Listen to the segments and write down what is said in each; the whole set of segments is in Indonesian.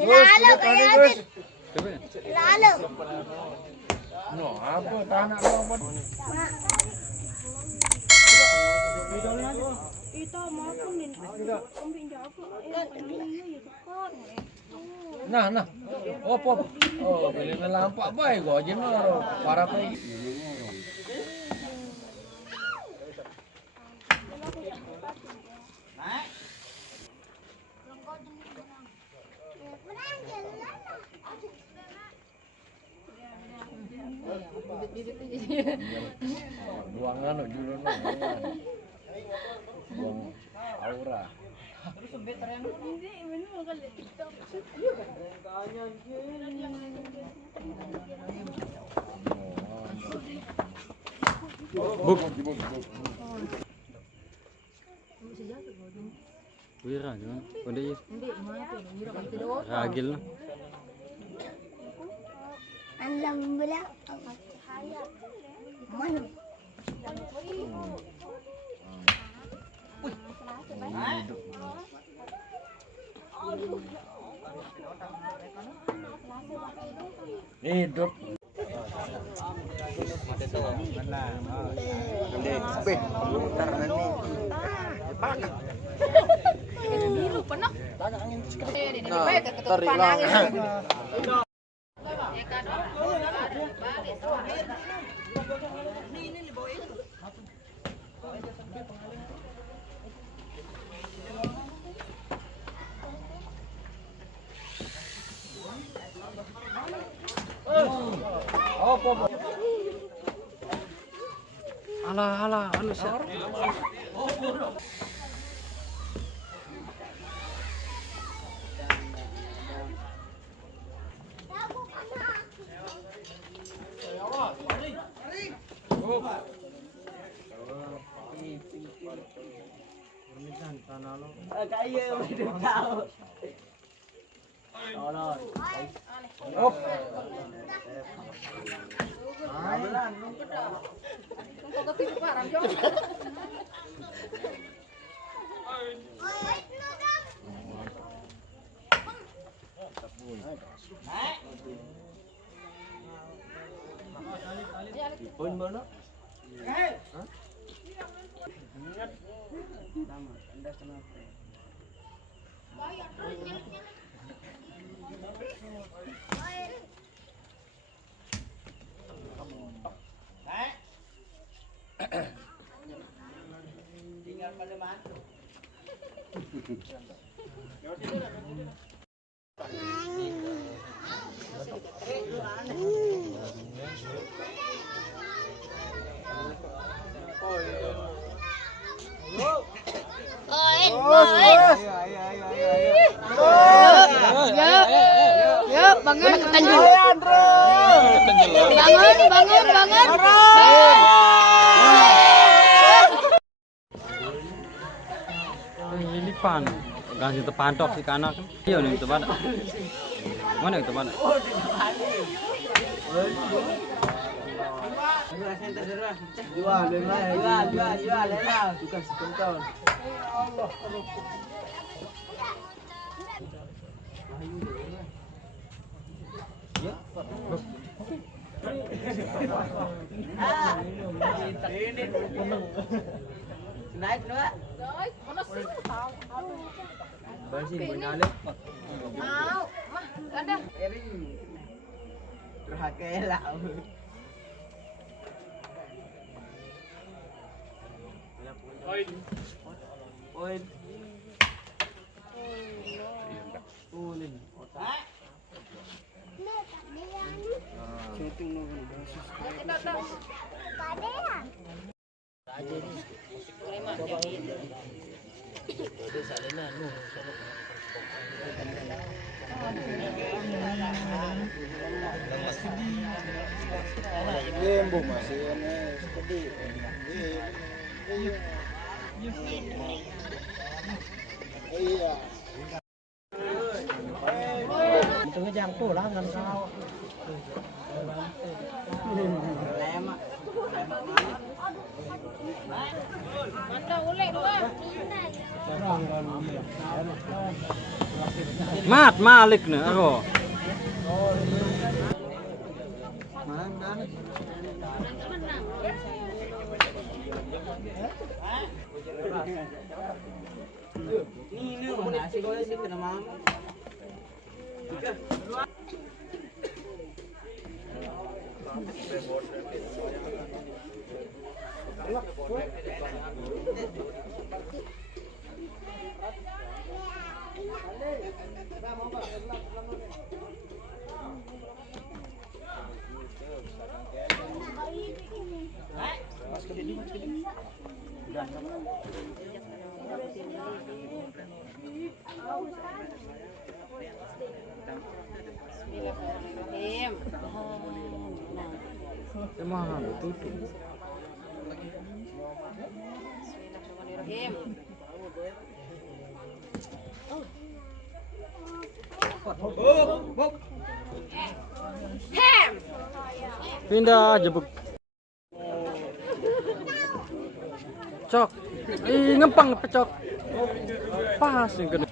Lalu kayak lalu. No, apa tanah apa? Itu mau kunin. Kambing jago. Nah. Apa? Oh, beli lampak baik kok aja no. Para pe. Buangan dulu no. Buang aura. Buk. Wira jangan. Udah ya. Ragil. Alhamdulillah. Mana? Hidup. Biru penuh. Alah, anu sih. Poin mana? Tinggal pada mana? Yuk, bangun. Bangun. Ini pan, ganti tepantok si kanak. Iya nih itu mana? Mana itu mana? Jual lah. Bukan sebentar. Naik dua. Bersih mengalir. Mau, mah, ada. Eri. Terhakai lah. Poin. Ulin. Otak. Shooting no Lembu masih ini seperti iya. Itu ngejang tuh lah kan kau. Lemak. Manda ulek dua. Mat Malik nih aku. Bismillahirrahmanirrahim. Mahal tutup. Bismillahirrahmanirrahim. Ham. Pindah aja bu. Cok. Ih ngempang pecok. Pas yang kena.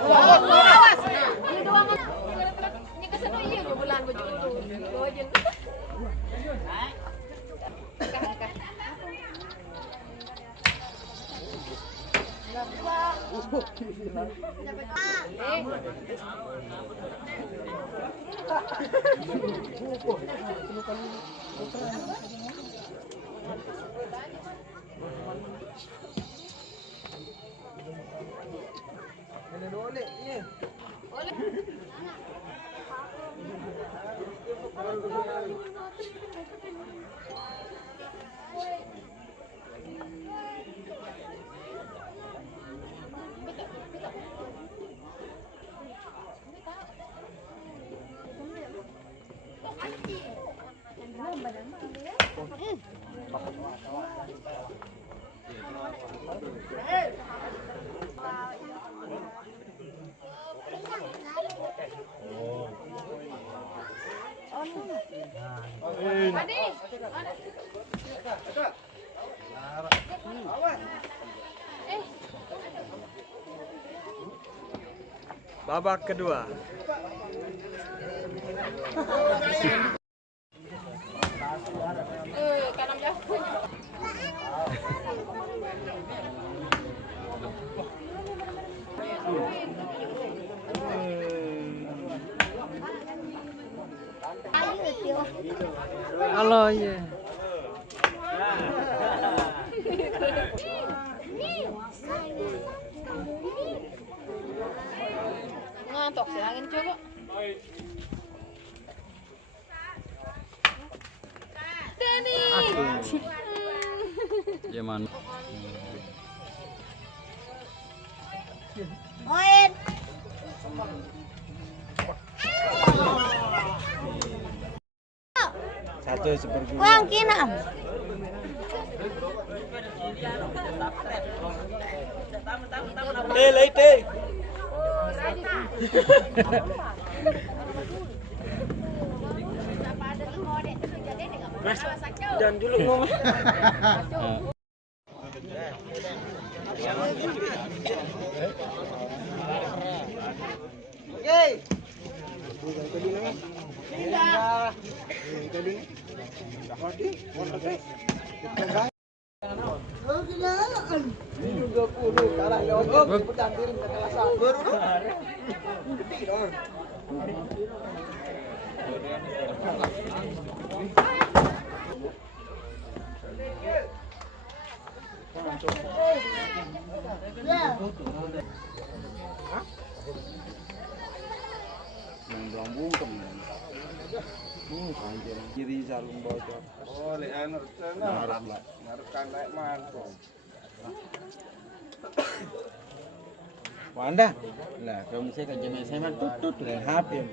Awas. Ini doang. Ini kesana iya jo bulan baju itu. Gojen. Babak kedua. Kanam ya. Halo iya. Ngantok sih angin coba. Dani. Zaman. Main. Satu seperti Kurang kina. Late. Dan dulu ngomong. kiri jalur bocor. Oh, lihat naruhkan naik mangkok. Wanda, lah kalau misalnya kerja saya mah tutut dengan HP.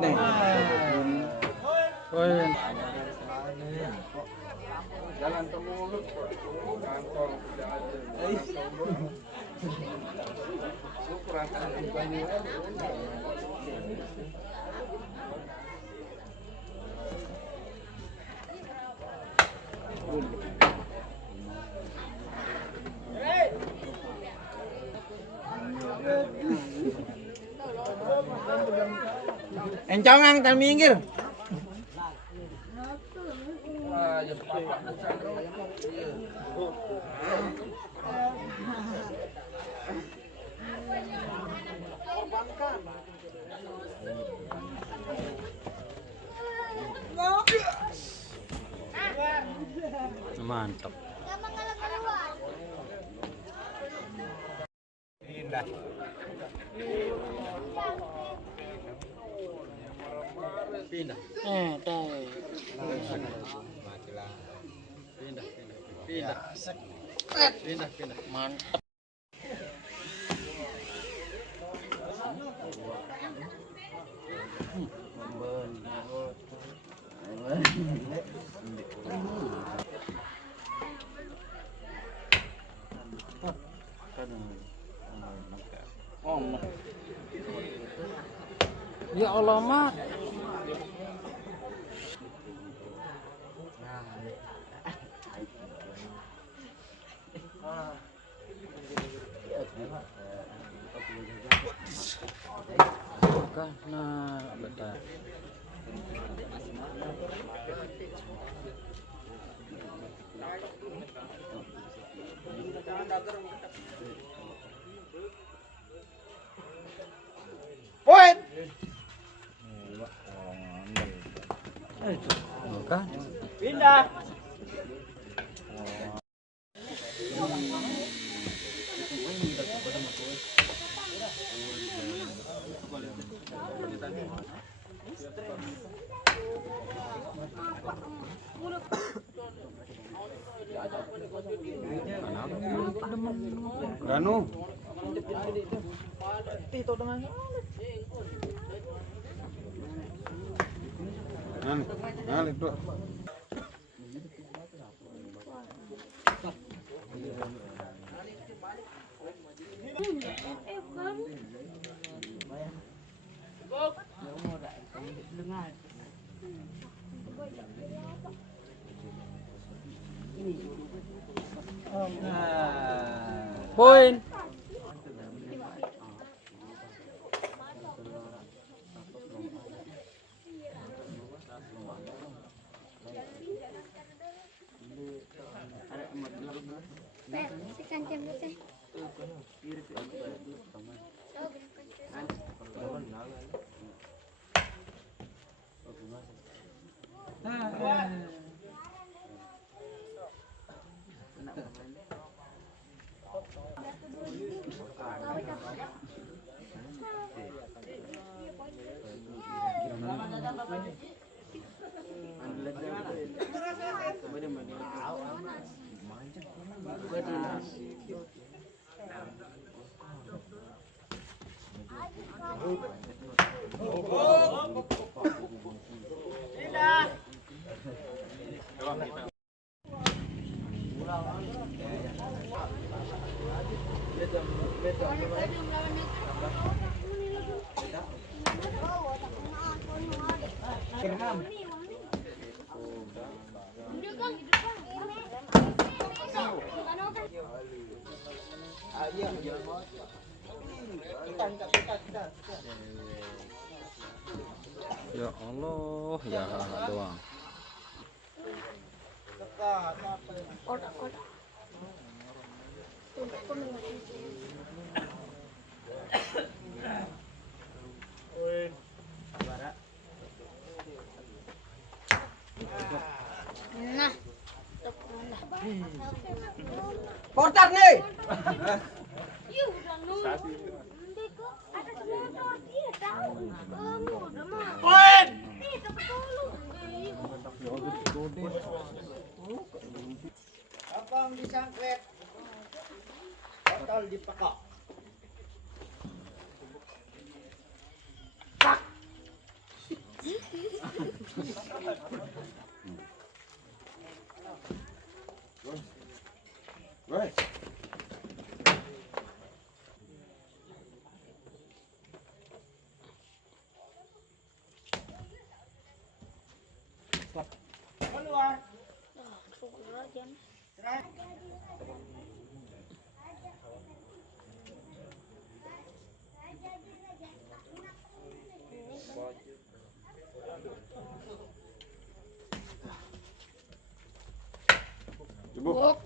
Nih. Poin. Jalan ke mulut kok. Kantong tidak ada. Syukur akan dibanding. Encongang tan minggir. Ya bapak Mantap. Pindah. Pindah. Pindah. Mantap. Ya Allah, Mat. Karena betul. Poin. Bukan. Pindah. Ranu. Nalik tuh. Poin. Sekian jam teh. Ya Allah, ya doang. Kotak-kotak. Nah, Portar nih. iya udah nunggu. Nanti kok ada motor dia tahu. Kamu udah mau. Poin. Nih, tapi dulu. Abang disangkret. Botol dipekok. Woi. Syukur aja. Jebuk.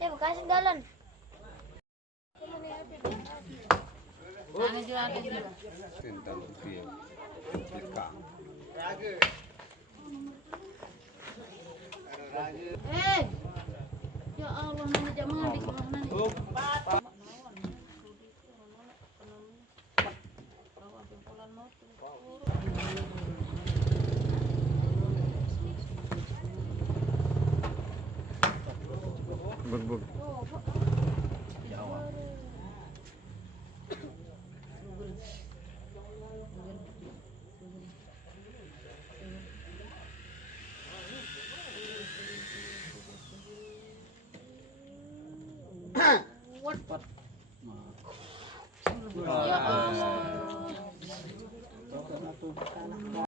Bekasi galon. Tentang dia. Ika. Ya Allah, mana jamaah di mana nih? Bug. What?